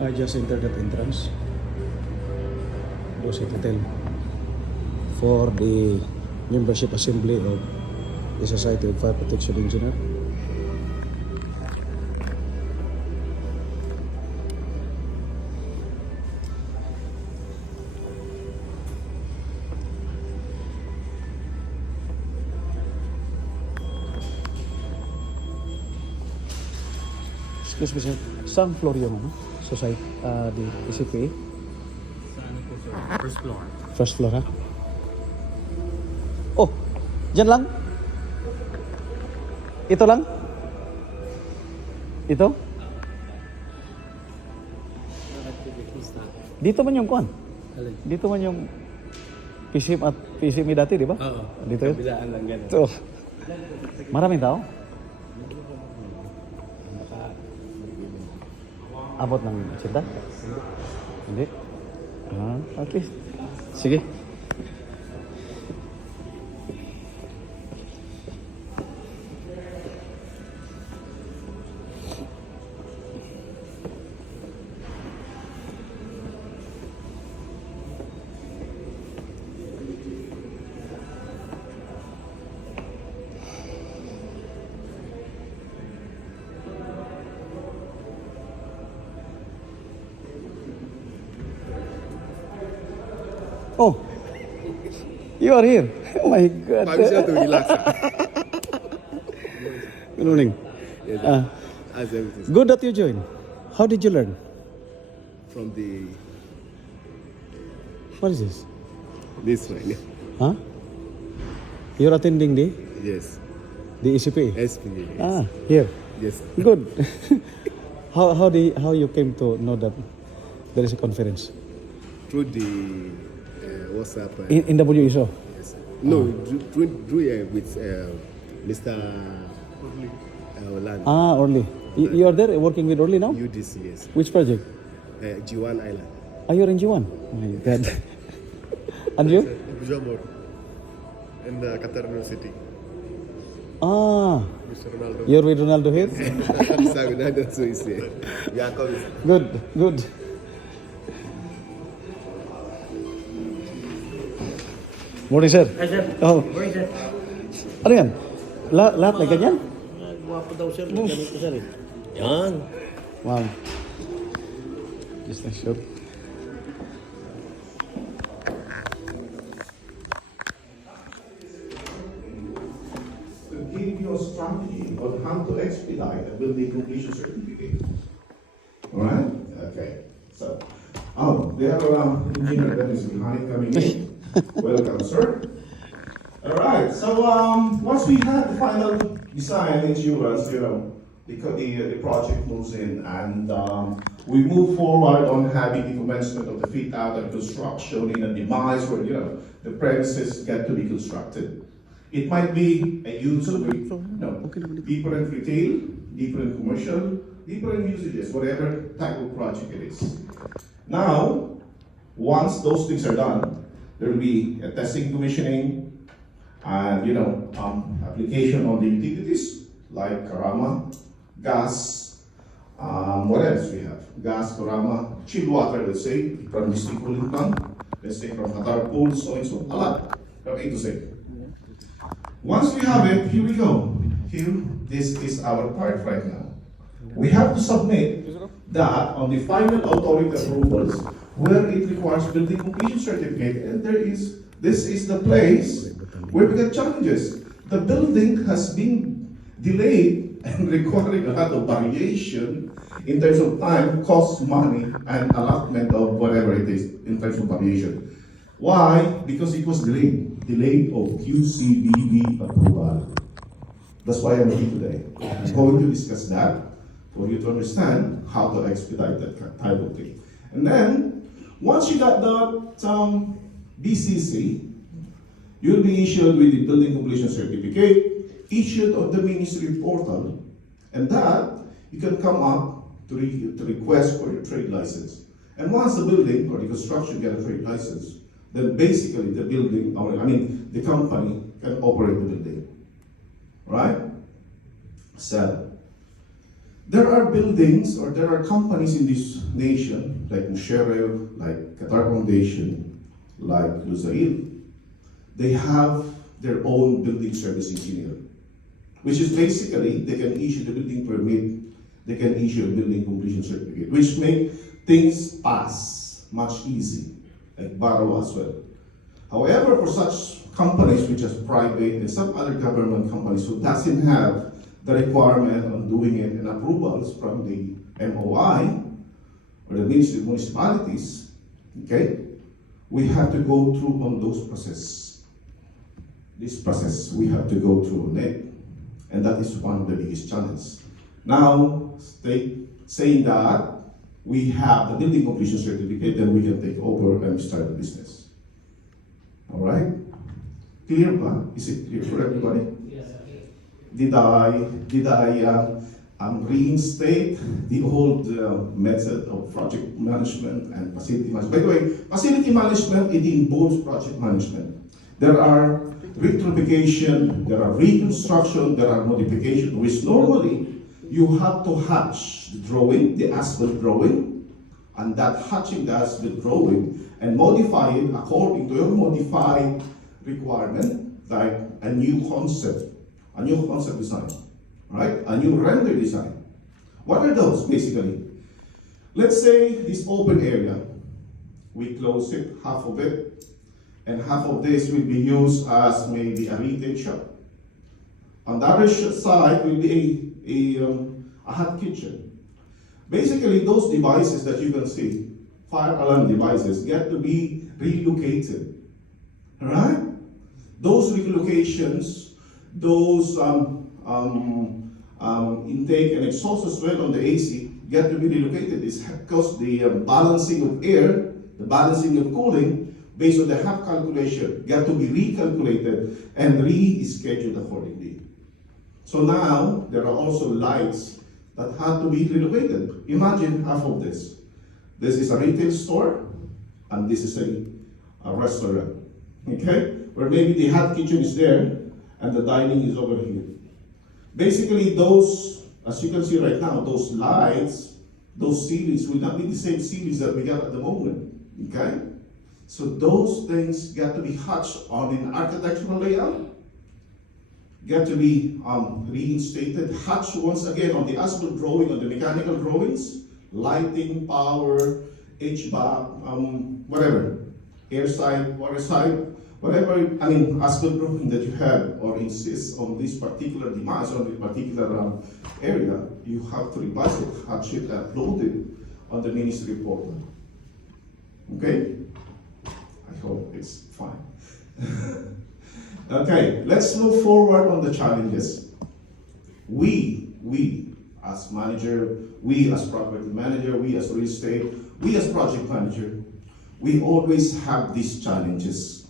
I just entered that entrance. Those hotel for the membership assembly of the Society of Fire Protection Engineer. Excuse me sir, saan floor yung ano? Society, the SFPE? Sa ano po sir? First floor. First floor ha? Oh, dyan lang? Ito lang? Ito? Dito man yung kuan? Alin? Dito man yung PCM at PCME dati, di ba? Oo. Dito yun? Kabilaan lang ganun. Ito. Maraming tao? Abot ng 80? Hindi? At least. Sige. Oh, you are here. Oh my God. Pag-siya to relax. Good morning. Yes, as everything. Good that you joined. How did you learn? From What is this? this one. Huh? You're attending Yes. the ECP? SPE. Ah, here. Yes. Good. How you came to know that there is a conference Through the WhatsApp. in WSO? Yes. No, through with Mr. Orlando. Orly. You are there working with Orly now? UDC, yes. Which project? G1 Island. Are you in G1? Oh my God. And you? Bijabor in the Qatar University. Mr. Ronaldo. You're with Ronaldo here? Sabi na doon so is we are coming. Good. Morning, sir. Ay, sir. Oh, Morning, sir. ano yan? Lahat na ganyan? Guwapo daw, sir. Ganito, sir. Yan. Wow. Just a shot. To give you a strategy on how to expedite a building completion certificate. Alright? Okay. So, there are engineer that is behind coming in. Welcome, sir. Alright, so once we have the final design insurance, the project moves in and we move forward on having the commencement of the fit out and construction in a demise where, the premises get to be constructed. It might be a different retail, different commercial, different usages, whatever type of project it is. Now, once those things are done, there will be a testing, commissioning, and application on the utilities like Karama, gas, what else we have? Gas, Karama, chilled water, let's say, from the cooling plant, let's say from Qatar pool, so and so, a lot, from A to Z. Once we have it, here we go. This is our part right now. We have to submit that on the final authority approvals where it requires building completion certificate, and this is the place where we get challenges. The building has been delayed and requiring a lot of variation in terms of time, cost, money, and allotment of whatever it is in terms of variation. Why? Because it was delayed of QCBB approval. That's why I'm here today. I'm going to discuss that for you to understand how to expedite that type of thing. And then, once you got that BCC, you'll be issued with the building completion certificate, issued on the ministry portal, and that you can come up to request for your trade license. And once the building or the construction get a trade license, then basically the building, the company can operate the building. Right? So, There are buildings or there are companies in this nation, like Musharraf, like Qatar Foundation, like Lusail. They have their own building service engineer, which is basically they can issue the building permit, they can issue a building completion certificate, which make things pass much easy, like borrow as well. However, for such companies which are private and some other government companies who doesn't have the requirement on doing it and approvals from the MOI or the Ministry of Municipalities, okay, we have to go through on those processes. This process we have to go through on it, and that is one of the biggest challenges. Now, saying that we have the building completion certificate, then we can take over and start the business. All right? Clear ba? Is it clear for everybody? Did I reinstate the old method of project management and facility management? By the way, facility management, it involves project management. There are rectification, there are reconstruction, there are modification, which normally you have to hatch the drawing, the asphalt drawing, and that hatching the asphalt drawing and modify it according to your modified requirement, like a new concept design, right? A new render design. What are those, basically? Let's say this open area, we close it, half of it, and half of this will be used as maybe a retail shop. On the other side will be a hot kitchen. Basically, those devices that you can see, fire alarm devices, get to be relocated, right? Those relocations, those intake and exhaust as well on the AC get to be relocated. It's because the balancing of air, the balancing of cooling, based on the HAP calculation, get to be recalculated and rescheduled accordingly. So now, there are also lights that have to be relocated. Imagine half of this. This is a retail store, and this is a restaurant, okay? Where maybe the hot kitchen is there, and the dining is over here. Basically, those, as you can see right now, those lights, those ceilings will not be the same ceilings that we got at the moment, okay? So those things got to be hatched on an architectural layout, get to be reinstated, hatched once again on the asphalt drawing, on the mechanical drawings, lighting, power, HVAC, whatever, air side, water side, whatever, asphalt drawing that you have or insist on this particular device, on this particular area, you have to revise it, hatch it, upload it on the ministry portal. Okay? I hope it's fine. Okay, let's move forward on the challenges. We as manager, we as property manager, we as real estate, we as project manager, we always have these challenges.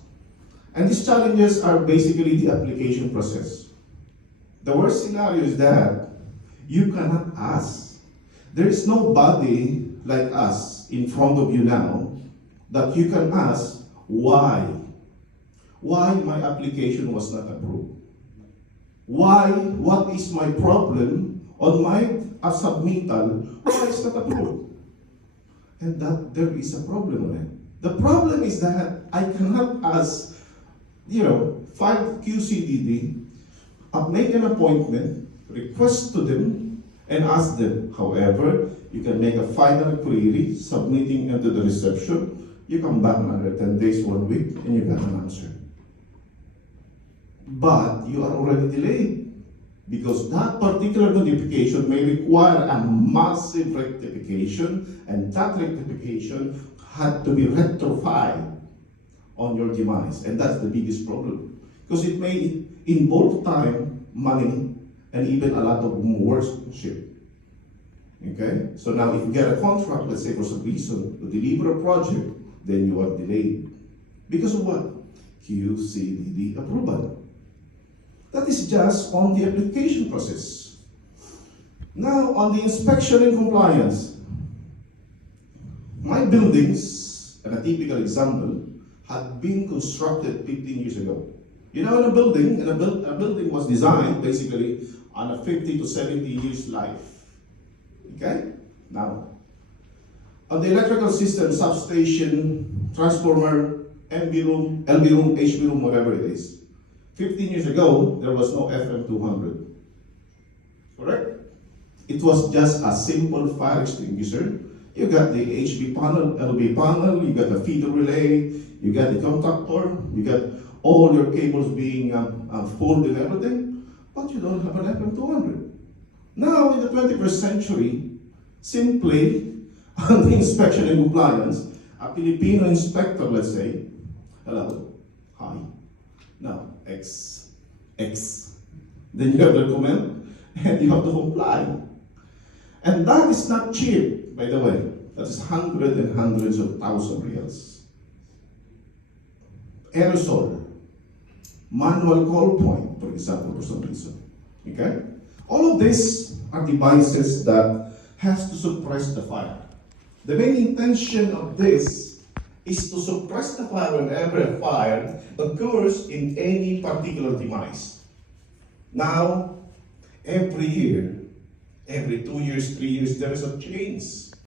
And these challenges are basically the application process. The worst scenario is that you cannot ask. There is nobody like us in front of you now that you can ask why. Why my application was not approved? Why, what is my problem on my submittal? Why it's not approved? And that there is a problem on it. The problem is that I cannot ask, file QCDD, make an appointment, request to them, and ask them. However, you can make a final query, submitting into the reception. You come back another 10 days, 1 week, and you get an answer. But you are already delayed because that particular notification may require a massive rectification, and that rectification had to be rectified on your device, and that's the biggest problem because it may involve time, money, and even a lot of workmanship. Okay, so now if you get a contract, let's say for some reason to deliver a project, then you are delayed because of what? QCDD approval. That is just on the application process. Now, on the inspection and compliance, my buildings, and a typical example, had been constructed 15 years ago. In a building was designed basically on a 50 to 70 years life. Okay? Now, on the electrical system, substation, transformer, MB room, LB room, HB room, whatever it is. 15 years ago, there was no FM200. Correct? It was just a simple fire extinguisher. You got the HB panel, LB panel, you got the feeder relay, you got the contactor, you got all your cables being pulled and everything, but you don't have an FM200. Now, in the 21st century, simply on the inspection and compliance, a Filipino inspector, let's say, hello, hi, now, X. Then you have to recommend, and you have to comply. And that is not cheap, by the way. That is hundreds and hundreds of thousands of reals. Aerosol, manual call point, for example, for some reason. Okay? All of these are devices that has to suppress the fire. The main intention of this is to suppress the fire whenever a fire occurs in any particular device. Now, every year, every 2 years, 3 years, there is a change.